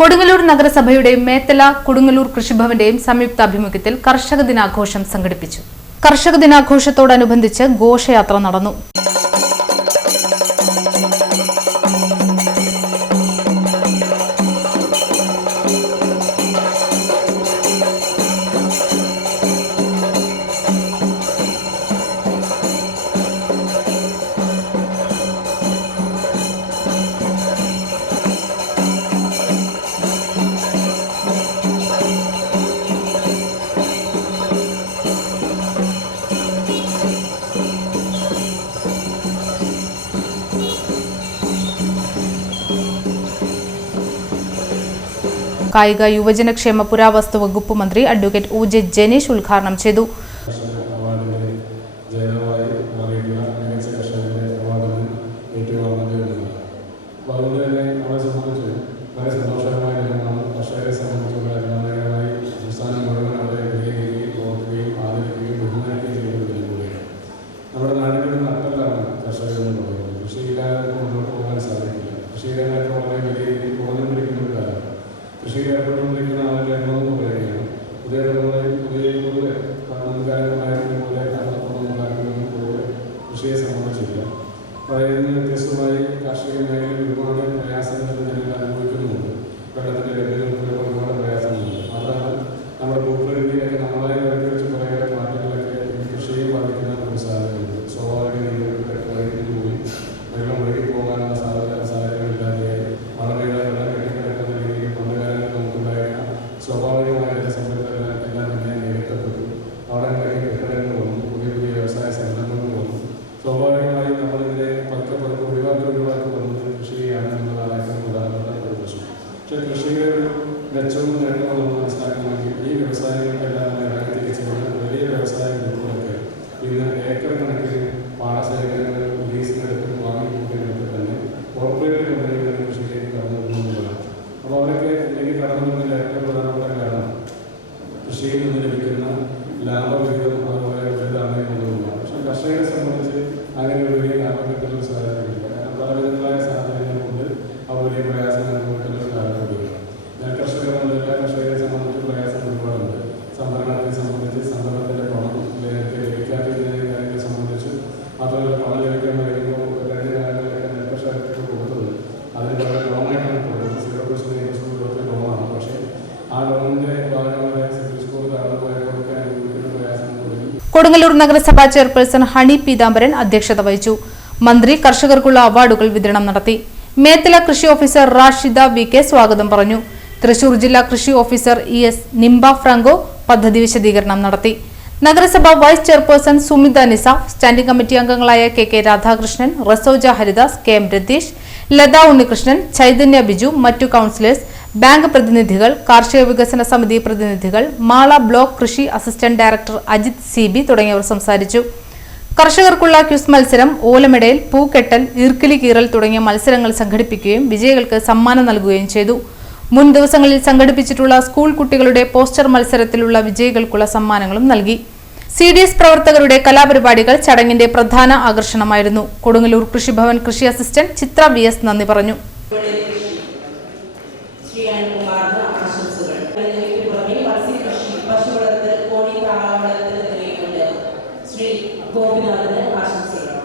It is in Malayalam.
കൊടുങ്ങല്ലൂർ നഗരസഭയുടെയും മേത്തല കൊടുങ്ങല്ലൂർ കൃഷിഭവന്റെയും സംയുക്താഭിമുഖ്യത്തിൽ കർഷക ദിനാഘോഷം സംഘടിപ്പിച്ചു. കർഷക ദിനാഘോഷത്തോടനുബന്ധിച്ച് ഘോഷയാത്ര നടന്നു. കായിക യുവജനക്ഷേമ പുരാവസ്തു വകുപ്പ് മന്ത്രി അഡ്വക്കേറ്റ് ഊജെ ജനീഷ് ഉദ്ഘാടനം ചെയ്തു. വ്യത്യസ്തമായി കാർഷിക മേഖലയിൽ ഒരുപാട് പ്രയാസങ്ങൾ ജനങ്ങൾ അനുഭവിക്കുന്നുണ്ട്. വെള്ളത്തിന്റെ ലഭ്യതയിൽ ഒരുപാട് പ്രയാസങ്ങളുണ്ട്. മാത്രമല്ല നമ്മുടെ ഭൂപ്രകൃതിയിലൊക്കെ നമ്മളെ വെച്ച് കുറേ മാറ്റങ്ങളൊക്കെ കൃഷിയെ ബാധിക്കുന്ന ഒരു സാധ്യതയുണ്ട്. സ്വാഭാവിക പോയി വെള്ളം ഒഴുകി പോകാനുള്ള സാഹചര്യങ്ങളില്ലാതെയായി മഴ പെയ്താൽ വെള്ളം കെട്ടിക്കിടക്കുന്ന രീതിയിൽ പണ്ടുകാലങ്ങളിൽ നമുക്കുണ്ടായിരുന്ന സ്വാഭാവികമായ സംരംഭങ്ങളെല്ലാം തന്നെ നികത്തപ്പെട്ടു. അവിടെ കെട്ടിടങ്ങൾ വന്നു, പുതിയ പുതിയ വ്യവസായ സംരംഭങ്ങൾ വന്നു. സ്വാഭാവികമായി നമ്മളിതിനെ പതുക്കെ ഒഴിവാക്കി വന്നത് കൃഷിയാണ് എന്നുള്ളതാണ് ഏറ്റവും പ്രധാനപ്പെട്ട ഒരു പ്രശ്നം. പക്ഷേ കൃഷിയുടെ ഒരു മെച്ചവും നേട്ടവും നമ്മൾ മനസ്സിലാക്കണമെങ്കിൽ ഈ വ്യവസായങ്ങൾക്കെല്ലാം തന്നെ ഇറങ്ങിത്തിരിച്ചുകൊണ്ട് വലിയ വ്യവസായ ഗ്രൂപ്പുകളൊക്കെ ഇന്ന് ഏക്കർ കണക്കിന് പാടശേഖരങ്ങൾ ലീസിനെടുത്ത് വാങ്ങിക്കൂട്ടിയെടുത്ത് തന്നെ കോർപ്പറേറ്റ് കമ്പനികൾ കൃഷിയിലേക്ക് കടന്നു വരുന്നതാണ്. അപ്പോൾ അവരൊക്കെ ഇതിലേക്ക് കടന്നു വരുന്നതിൻ്റെ ഏറ്റവും പ്രധാനപ്പെട്ട കാരണം കൃഷിയിൽ നിന്ന് ലഭിക്കുന്ന ലാഭവിഹിതം അതുപോലെ വലുതാണ് എന്നുള്ളതാണ്. പക്ഷേ കർഷകരെ സംബന്ധിച്ച് അങ്ങനെ ഒരു വലിയ ലാഭം കിട്ടുന്ന ഒരു സാഹചര്യമില്ല. കാരണം പലവിധങ്ങളായ സാഹചര്യങ്ങൾ കൊണ്ട് അവർ വലിയ പ്രയാസങ്ങൾ അനുഭവിക്കുന്ന ഒരു കാലഘട്ടത്തിലാണ്. കർഷകർ എന്നല്ല, കർഷകരെ സംബന്ധിച്ച് പ്രയാസം ഒരുപാടുണ്ട്. സംഭരണത്തെ സംബന്ധിച്ച് സംഭരണത്തിൻ്റെ പണം നേരത്തെ ലഭിക്കാത്തതിനെ കാര്യങ്ങളെ സംബന്ധിച്ച് മാത്രമല്ല, പണം ലഭിക്കാൻ കഴിയുമ്പോൾ കഴിഞ്ഞ കാലങ്ങളിലൊക്കെ നെൽകർഷകർക്ക് കൊടുത്തത് അതിന് വളരെ ലോണായിട്ടാണ് കൊടുത്തത്. 0% ലോണാണ്. പക്ഷേ ആ ലോണിൻ്റെ ഭാഗമായ സിബിൽ സ്കോർ താഴ്ന്നുപോയവർക്ക് അനുഭവിക്കുന്ന പ്രയാസങ്ങൾ. കൊടുങ്ങല്ലൂർ നഗരസഭാ ചെയർപേഴ്സൺ ഹണി പീതാംബരൻ അധ്യക്ഷത വഹിച്ചു. മന്ത്രി കർഷകർക്കുള്ള അവാർഡുകൾ വിതരണം നടത്തി. മേത്തല കൃഷി ഓഫീസർ റാഷിദ വി കെ സ്വാഗതം പറഞ്ഞു. തൃശൂർ ജില്ലാ കൃഷി ഓഫീസർ എസ് നിംബ ഫ്രാങ്കോ പദ്ധതി വിശദീകരണം നടത്തി. നഗരസഭാ വൈസ് ചെയർപേഴ്സൺ സുമിത നിസ, സ്റ്റാൻഡിംഗ് കമ്മിറ്റി അംഗങ്ങളായ K Radhakrishnan, റസോജ Haridas, K M Ratheesh, Lata Unnikrishnan, Chaitanya Biju, മറ്റു കൌൺസിലേഴ്സ്, ബാങ്ക് പ്രതിനിധികൾ, കാർഷിക വികസന സമിതി പ്രതിനിധികൾ, മാള ബ്ലോക്ക് കൃഷി അസിസ്റ്റന്റ് ഡയറക്ടർ അജിത് CB തുടങ്ങിയവർ സംസാരിച്ചു. കർഷകർക്കുള്ള ക്വിസ് മത്സരം, ഓലമെടയിൽ, പൂക്കെട്ടൽ, ഈർക്കിലി കീറൽ തുടങ്ങിയ മത്സരങ്ങൾ സംഘടിപ്പിക്കുകയും വിജയികൾക്ക് സമ്മാനം നൽകുകയും ചെയ്തു. മുൻ ദിവസങ്ങളിൽ സംഘടിപ്പിച്ചിട്ടുള്ള സ്കൂൾ കുട്ടികളുടെ പോസ്റ്റർ മത്സരത്തിലുള്ള വിജയികൾക്കുള്ള സമ്മാനങ്ങളും നൽകി. CDS പ്രവർത്തകരുടെ കലാപരിപാടികൾ ചടങ്ങിന്റെ പ്രധാന ആകർഷണമായിരുന്നു. കൊടുങ്ങല്ലൂർ കൃഷിഭവൻ കൃഷി അസിസ്റ്റന്റ് ചിത്ര VS നന്ദി പറഞ്ഞു. ഗോപിനാഥന് ആശംസകൾ.